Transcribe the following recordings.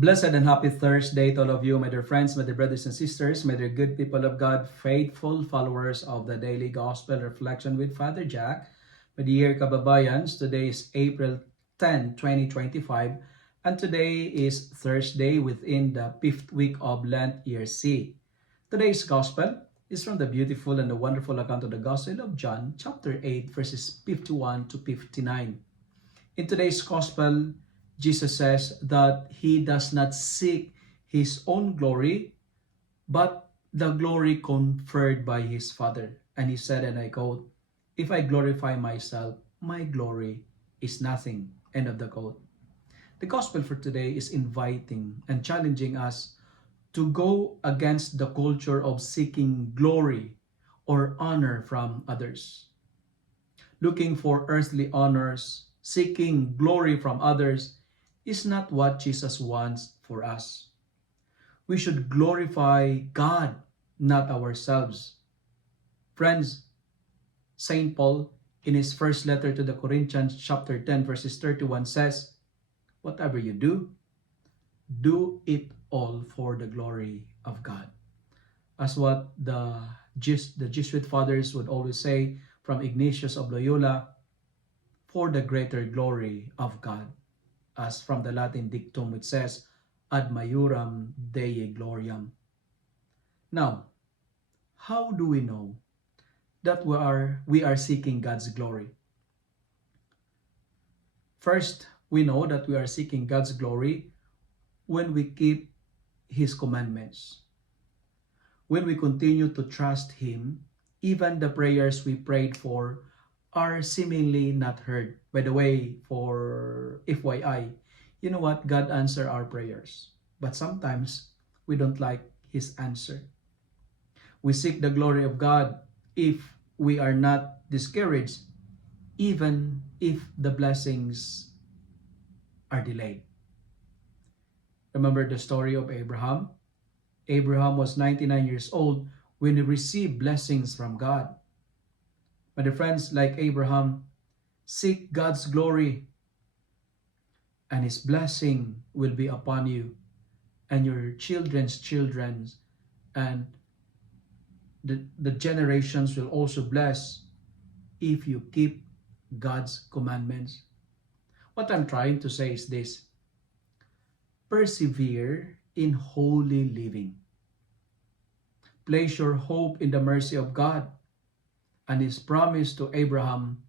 Blessed and happy Thursday to all of you, my dear friends, my dear brothers and sisters, my dear good people of God, faithful followers of the Daily Gospel Reflection with Father Jack. My dear kababayans, today is April 10, 2025, and today is Thursday within the 5th week of Lent, Year C. Today's Gospel is from the beautiful and the wonderful account of the Gospel of John, chapter 8, verses 51 to 59. In today's Gospel, Jesus says that he does not seek his own glory, but the glory conferred by his Father. And he said, and I quote, "If I glorify myself, my glory is nothing." End of the quote. The Gospel for today is inviting and challenging us to go against the culture of seeking glory or honor from others. Looking for earthly honors, seeking glory from others, is not what Jesus wants for us. We should glorify God, not ourselves. Friends, St. Paul, in his first letter to the Corinthians, chapter 10, verses 31, says, "Whatever you do it all for the glory of God." As what the Jesuit fathers would always say, from Ignatius of Loyola, for the greater glory of God. As from the Latin dictum which says, "Ad majorem Dei gloriam." Now, how do we know that we are seeking God's glory? First, we know that we are seeking God's glory when we keep His commandments. When we continue to trust Him, even the prayers we prayed for are seemingly not heard. By the way, for FYI, you know what? God answers our prayers. But sometimes we don't like His answer. We seek the glory of God if we are not discouraged, even if the blessings are delayed. Remember the story of Abraham? Abraham was 99 years old when he received blessings from God. My dear friends, like Abraham, seek God's glory and His blessing will be upon you and your children's children, and the generations will also bless if you keep God's commandments. What I'm trying to say is this: persevere in holy living. Place your hope in the mercy of God, and His promise to Abraham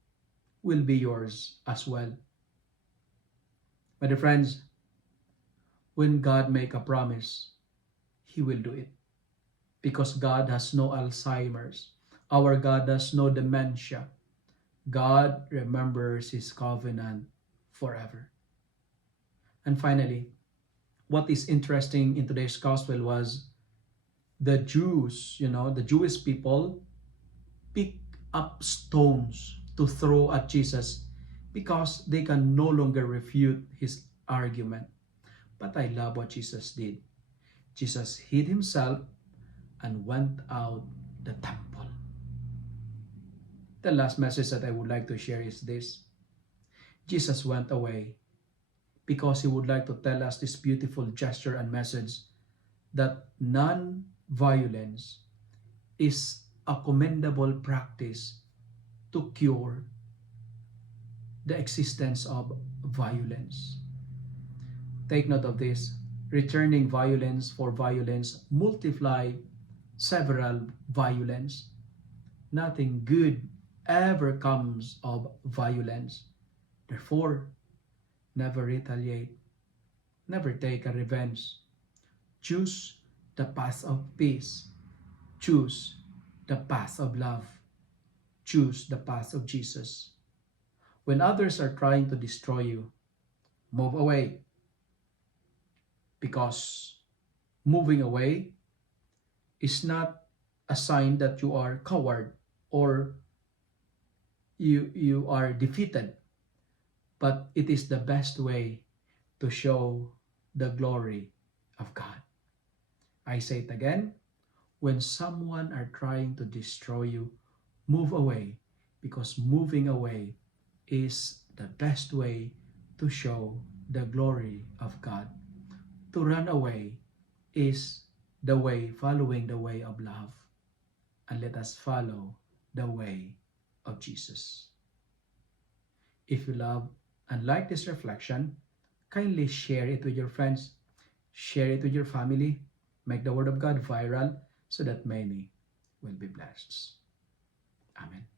will be yours as well. My dear friends, when God make a promise, He will do it. Because God has no Alzheimer's. Our God has no dementia. God remembers His covenant forever. And finally, what is interesting in today's gospel was the Jews, the Jewish people pick up stones to throw at Jesus because they can no longer refute His argument. But I love what Jesus did. Jesus hid Himself and went out the temple. The last message that I would like to share is this: Jesus went away because He would like to tell us this beautiful gesture and message that non-violence is a commendable practice to cure the existence of violence. Take note of this: returning violence for violence multiply several violence. Nothing good ever comes of violence. Therefore, never retaliate, never take a revenge. Choose the path of peace. Choose the path of love. Choose the path of Jesus. When others are trying to destroy you, move away. Because moving away is not a sign that you are coward or you are defeated, but it is the best way to show the glory of God. I say it again: when someone are trying to destroy you, move away, because moving away is the best way to show the glory of God. to run away is the way, following the way of love. And let us follow the way of Jesus. If you love and like this reflection, kindly share it with your friends, share it with your family, make the Word of God viral so that many will be blessed. Amen.